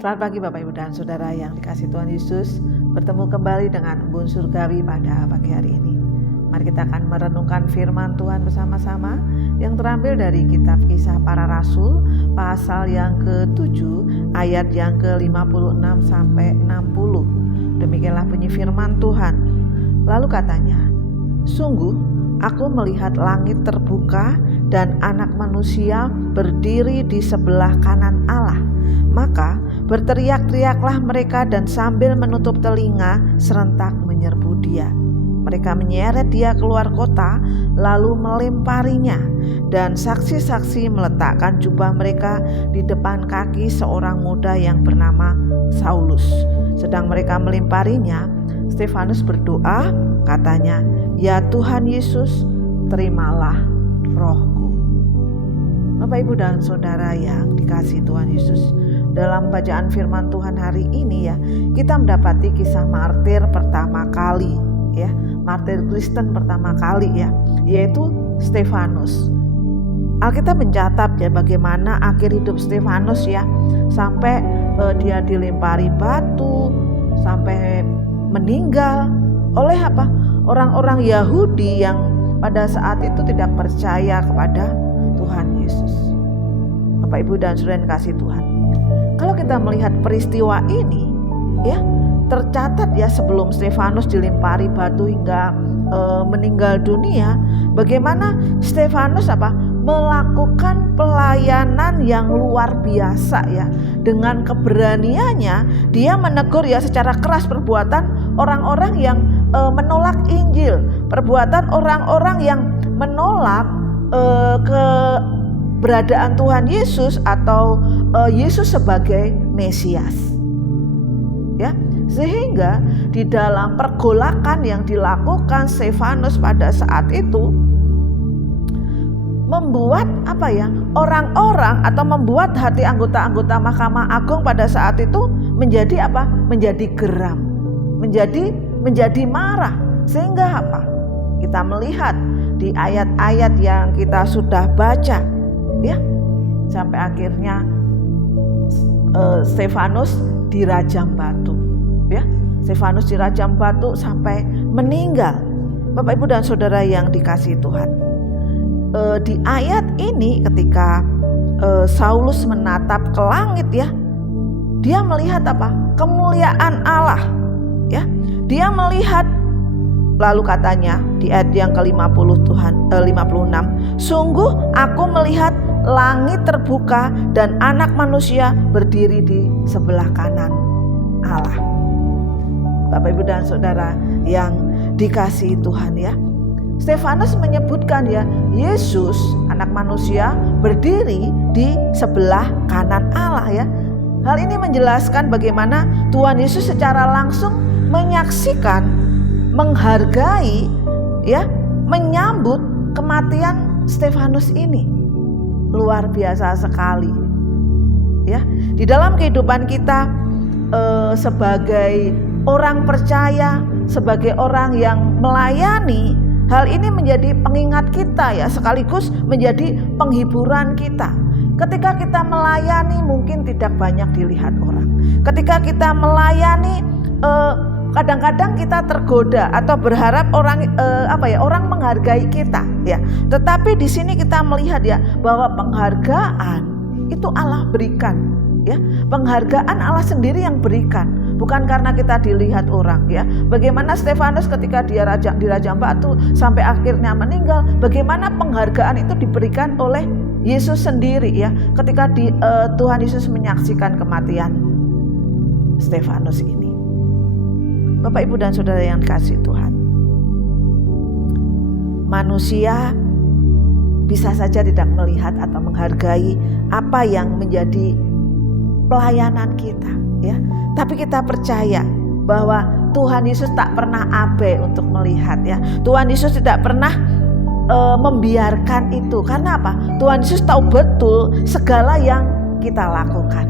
Selamat pagi Bapak Ibu dan Saudara yang dikasihi Tuhan Yesus. Bertemu kembali dengan Embun Surgawi pada pagi hari ini. Mari kita akan merenungkan firman Tuhan bersama-sama yang terambil dari kitab Kisah Para Rasul pasal yang ke-7 ayat yang ke-56 sampai 60. Demikianlah bunyi firman Tuhan. Lalu katanya, "Sungguh aku melihat langit terbuka dan Anak Manusia berdiri di sebelah kanan Allah. Maka berteriak-teriaklah mereka dan sambil menutup telinga serentak menyerbu dia. Mereka menyeret dia keluar kota lalu melemparinya, dan saksi-saksi meletakkan jubah mereka di depan kaki seorang muda yang bernama Saulus. Sedang mereka melemparinya, Stefanus berdoa, katanya, 'Ya Tuhan Yesus, terimalah rohku.'" Bapak Ibu dan Saudara yang dikasihi Tuhan Yesus, dalam bacaan firman Tuhan hari ini kita mendapati kisah martir pertama kali martir Kristen pertama kali yaitu Stefanus. Alkitab mencatat bagaimana akhir hidup Stefanus sampai dia dilempari batu sampai meninggal oleh orang-orang Yahudi yang pada saat itu tidak percaya kepada Tuhan Yesus. Bapak Ibu dan Saudara yang kasih Tuhan, kalau kita melihat peristiwa ini tercatat sebelum Stefanus dilempari batu hingga meninggal dunia, bagaimana Stefanus melakukan pelayanan yang luar biasa dengan keberaniannya dia menegur secara keras perbuatan orang-orang yang menolak Injil, perbuatan orang-orang yang menolak keberadaan Tuhan Yesus atau Yesus sebagai Mesias. Sehingga di dalam pergolakan yang dilakukan Stefanus pada saat itu membuat orang-orang atau membuat hati anggota-anggota Mahkamah Agung pada saat itu menjadi menjadi geram, menjadi marah. Sehingga kita melihat di ayat-ayat yang kita sudah baca sampai akhirnya Stefanus dirajam batu Stefanus dirajam batu sampai meninggal. Bapak Ibu dan Saudara yang dikasihi Tuhan, di ayat ini ketika Saulus menatap ke langit dia melihat kemuliaan Allah dia melihat. Lalu katanya di ayat yang ke-50 56, "Sungguh aku melihat langit terbuka dan Anak Manusia berdiri di sebelah kanan Allah." Bapak Ibu dan Saudara yang dikasihi Tuhan Stefanus menyebutkan Yesus Anak Manusia berdiri di sebelah kanan Allah Hal ini menjelaskan bagaimana Tuhan Yesus secara langsung menyaksikan, menghargai menyambut kematian Stefanus ini. Luar biasa sekali di dalam kehidupan kita sebagai orang percaya, sebagai orang yang melayani, hal ini menjadi pengingat kita sekaligus menjadi penghiburan kita. Ketika kita melayani mungkin tidak banyak dilihat orang. Ketika kita melayani kadang-kadang kita tergoda atau berharap orang orang menghargai kita Tetapi di sini kita melihat bahwa penghargaan itu Allah berikan Penghargaan Allah sendiri yang berikan, bukan karena kita dilihat orang Bagaimana Stefanus ketika dia dirajam batu sampai akhirnya meninggal, bagaimana penghargaan itu diberikan oleh Yesus sendiri ketika Tuhan Yesus menyaksikan kematian Stefanus ini. Bapak Ibu dan Saudara yang dikasihi Tuhan, manusia bisa saja tidak melihat atau menghargai apa yang menjadi pelayanan kita tapi kita percaya bahwa Tuhan Yesus tak pernah abai untuk melihat Tuhan Yesus tidak pernah membiarkan itu. Karena Tuhan Yesus tahu betul segala yang kita lakukan.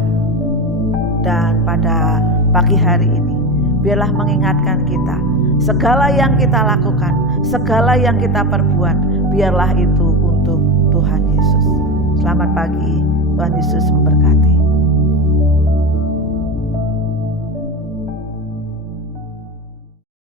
Dan pada pagi hari ini biarlah mengingatkan kita, segala yang kita lakukan, segala yang kita perbuat, biarlah itu untuk Tuhan Yesus. Selamat pagi, Tuhan Yesus memberkati.